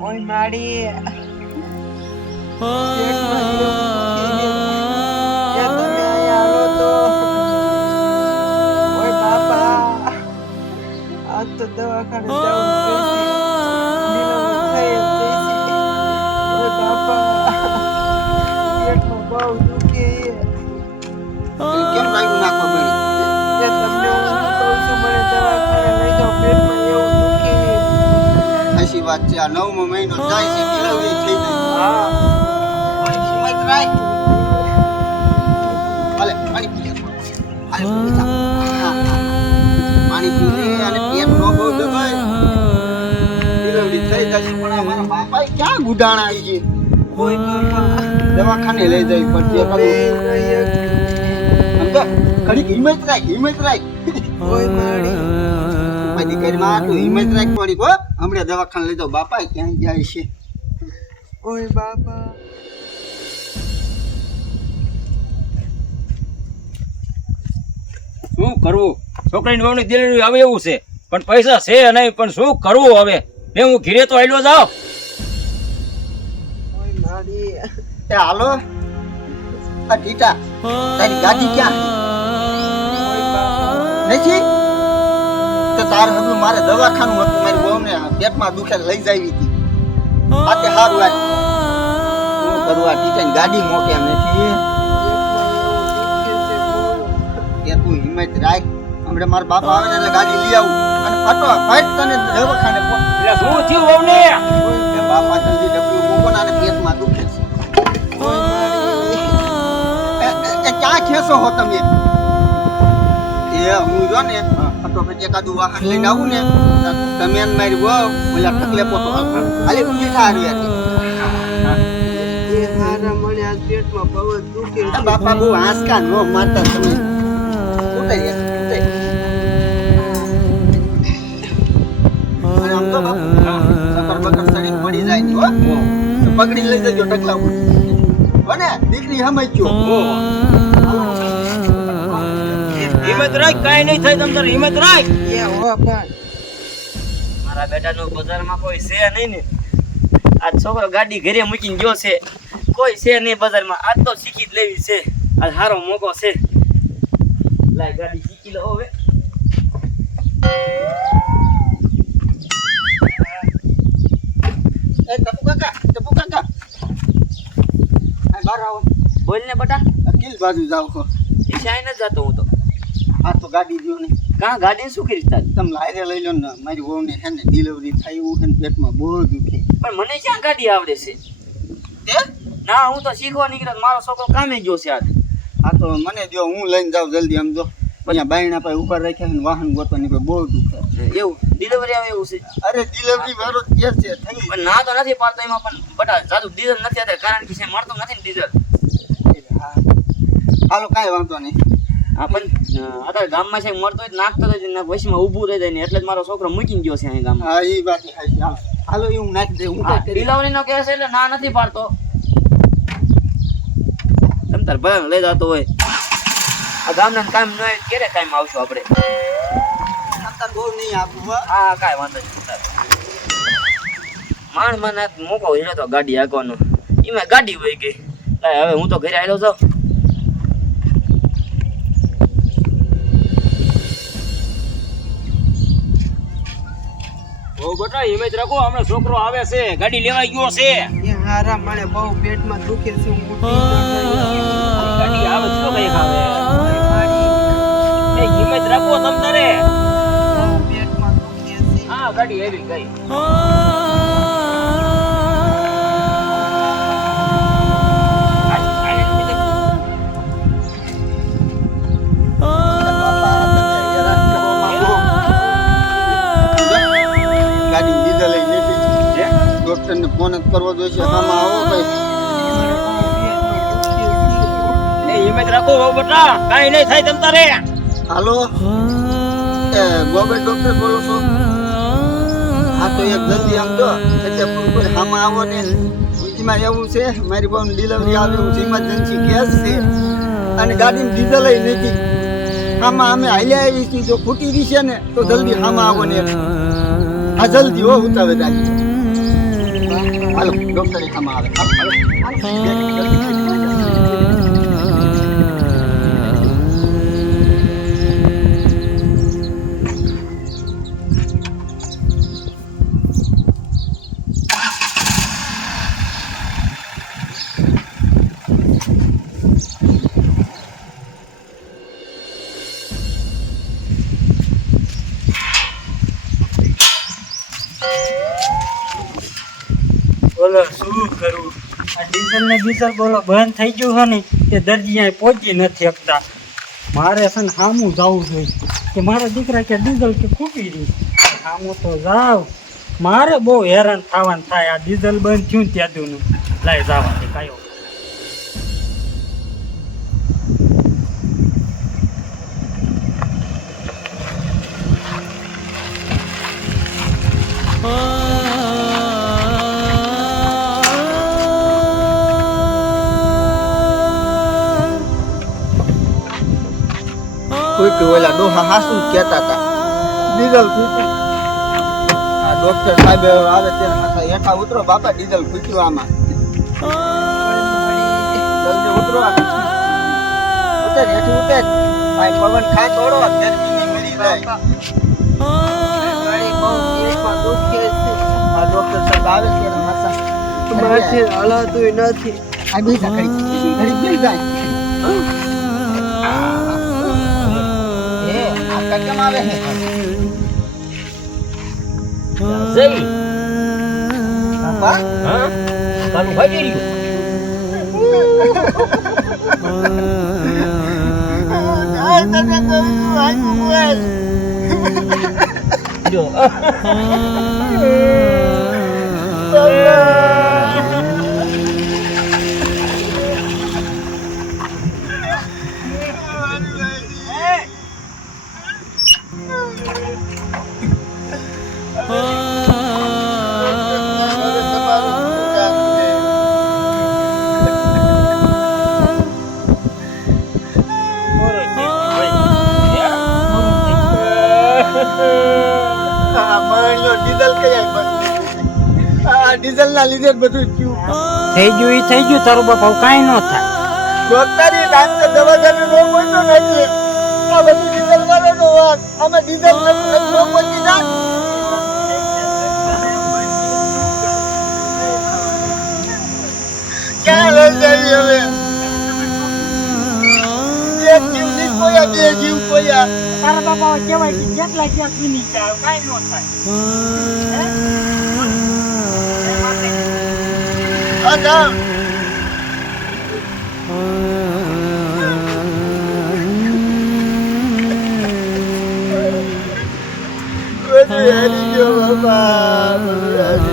ઓય માડી તો દવાખાને જવું પડશે. ઓય બાપા પેટમાં બહુ દુખે. કેમ લાગ્યું નાખો બળી? તમને હું કહું છું મને દવાખાને લઈ જાઓ, પેટમાં એવું દુખે. સાચી વાત છે. આ 9મો મહિનો જાય છે, ડિલિવરી થઈ ગઈ. હા હિંમત રાખ. હાલે પાણી પી લે. હાલે પી જા. પાણી પી લે અને પેટ નો બહુ દબાય. ડિલિવરી થઈ જશે પણ આ મારા બાપા ક્યાં ગુડાણા આવી છે? ઓય બાપા દવાખાને લઈ જવી પડશે. સમજો ઘડીક હિંમત રાખ, હિંમત રાખ. ઓય માડી મારી ઘરમાં આટલું હિંમત રાખ પડી હો. હમણાં દવાખાને લઈ જાઓ. બાપા ક્યાં જાય છે? ઓય બાપા શું કરવું? છોકરીની વહુની ડિલિવરી આવે એવું છે પણ પૈસા છે નહીં, પણ શું કરવું હવે? બે હું ઘીરે તો આયલો જાવ. ઓય માડી એ હાલો આ ટીટા તારી ગાડી ક્યાં ઓય બાપા નથી? તો તાર હવે મારે દવાખાનું હતું. મારી વહુને પેટમાં દુખે લઈ જાવી હતી. આ તે હારું આજ શું કરું? આ ટીટાની ગાડી મોકે એમ નથી. કે તું હિંમત રાખ. હમણાં મારા બાપા આવે ને એટલે ગાડી લઈ આવું અને ફટાફટ તને દવાખાને પહોંચ. એટલે શું થયું વહુને? એ બાપા જલ્દી ડબલું મૂકો ને આને પેટમાં દુખે છે. એ ક્યાં ખેસો હો તમે? એ હું જો ને ફટોફટ એકાદું વાહન લઈને આવું ને તમે ને મારી વહુ ઓલા તકલીફો તો હાલે ઉભી થા રહ્યા એ હારા મને આજ પેટમાં બહુ જ દુખે છે. છે. બાપા બહુ હાંસકા નો મારતા તમે. ઉતારી ગયા, ઉતારી. અને આમ તો બાપુ સકર બકર શરીર પડી જાય ને હો. પકડી લઈ જજો ટકલા ઉપર. હો ને દીકરી સમજ્યો. હિંમત રાખ, કાંઈ નહીં થાય. તમ તારે હિંમત રાખ. એ હો પણ મારા બેટાનો બજારમાં કોઈ છે નહીં ને. આ છોકરો ગાડી ઘરે મૂકીને ગયો છે. કોઈ છે નહીં બજારમાં. આજ તો શીખી જ લેવી છે. આજ સારો મોકો છે. લાય ગાડી શીખી લો હવે. એ ટપુ કાકા, ટપુ કાકા. આ બહાર આવો. બોલ ને બટા. અકીલ બાજુ જાવ છો. એ શાય ન જતો હું તો. આ તો ગાડી દ્યો ને. કાં ગાડીને શું કરી તારી? તમે લાયરે લઈ લો ને. મારી વહુને છે ને ડિલિવરી થાય એવું છે ને પેટમાં બહુ દુખે. પણ મને ક્યાં ગાડી આવડે છે? તે ના, હું તો શીખવા નીકળ્યો. મારો છોકરો કામે ગયો છે આજ. આ તો મને દો, હું લઈને જાઉં જલ્દી. આમ જો અહીંયા બાયણા પાસે ઉપર રાખ્યા છે ને વાહન ગોતો નીકળે બહુ દુખે. એવું ડિલિવરી આવે એવું છે? અરે ડિલિવરી વાળો કે છે થઈ. પણ ના તો નથી પાડતો એમાં, પણ બટા જાદુ ડીઝલ નથી આવતા કારણ કે છે મળતો નથી ને ડીઝલ. હાલો કાંઈ વાંધો નહીં. હા, પણ અત્યારે ગામમાં છે મળતો હોય તો નાખતો હોય ને વચમાં ઊભું રહી જાય ને એટલે જ મારો છોકરો મૂકીને ગયો છે અહીં ગામમાં. હા એ વાત હાચી. હાલો હાલો એ હું નાખી દે. હું કાંઈ કરી ડિલિવરીનો કેસ એટલે ના નથી પાડતો. તમ તાર ભાઈ લઈ જતો હોય. આ ગામના કામ ન હોય ક્યારે કામ આવશું આપણે? અંતર બહુ નહીં આપું હો. હા, કાંઈ વાંધો નહીં. માણ મોકો હીરો તો ગાડી હાંકવાનો. એમાં ગાડી વહી ગઈ. લાય હવે હું તો ઘરે આવેલો છું. બહુ બેટા હિંમત રાખો, હમણાં છોકરો આવે છે, ગાડી લેવાઈ ગયો છે. એ હારા મને બહુ પેટમાં દુખે છે. હું ગાડી આવે તો કઈ ખાવે. એ હિંમત રાખો તમ તારે. પેટમાં દુખે છે. હા, ગાડી આવી ગઈ. ગાડી લીધા લઈ નથી. ડોક્ટરને ફોન જ કરવો જોઈએ. આમાં આવો કઈ. એ હિંમત રાખો બહુ બેટા, કાઈ નહીં થાય તમ તારે. હાલો એ ગોબે ડોક્ટર બોલો છો? હા તો એક જલ્દી આમ તો એટલે કોઈ આમાં આવો ને. એમાં એવું છે મારી બહુ ડિલિવરી આવે એવું છે. ઇમરજન્સી કેસ છે અને ગાડીમાં ડીઝલ નથી. આમાં અમે હાલ્યા આવી છીએ. જો ખૂટી ગઈ છે ને તો જલ્દી આમાં આવો ને. હા જલ્દી હો ઉતાવે ગાડી. હાલો ડોક્ટર આમાં આવે હાલો. બોલો શું કરું? આ ડીઝલ ને ડીઝલ બોલો બંધ થઈ ગયું છે ને એ દર્દી અહીં પહોંચી નથી શકતા. મારે છે ને સામું જવું જોઈએ કે મારા દીકરા કે ડીઝલ કે ખૂટી રહી. સામું તો જાવ, મારે બહુ હેરાન થવાનું થાય. આ ડીઝલ બંધ થયું ને ત્યાં દુનું લાઈ જવા દે કાયો. ખૂટ્યું ઓલા ડોહા હાસુ કહેતા હતા ડીઝલ ખૂટ્યું. આ ડોક્ટર સાહેબ આવે ત્યારે હાથા હેઠા ઉતરો બાપા ડીઝલ ખૂટ્યું આમાં. જલ્દી ઉતરો ઉતર હેઠી ઉતર ભાઈ પવન ખાય થોડો ગરમીની મરી જાય. મારી બહુ પેટમાં દુખે છે. આ ડોક્ટર સાહેબ આવે ત્યારે હાથા મારાથી હલાતું નથી. આ બીજા ઘડી ઘડી જાય. આ કેમ આવે છે જઈ બાપા? હા તારું ભાગી રહ્યું. જો ડીઝલ ના લીધે બધું થયું. થઈ ગયું ઈ થઈ ગયું. તારું બાપા કાંઈ ન થાય. ડોક્ટરી ડાક્ટર દવાખાને નો પહોંચ્યો નથી. આ બધું ડીઝલ વાળાનો વાંક. અમે ડીઝલ નથી નો પહોંચી જાય. ક્યાં લઈ જવી હવે? એક જીવ નહીં પોયા, બે જીવ પોયા. તારા બાપા કહેવાય કે જેટલા ક્યાં પીની ચાવ કાંઈ ન થાય. અચ્છા બધું હારી ગયો બાપા, બધું હારી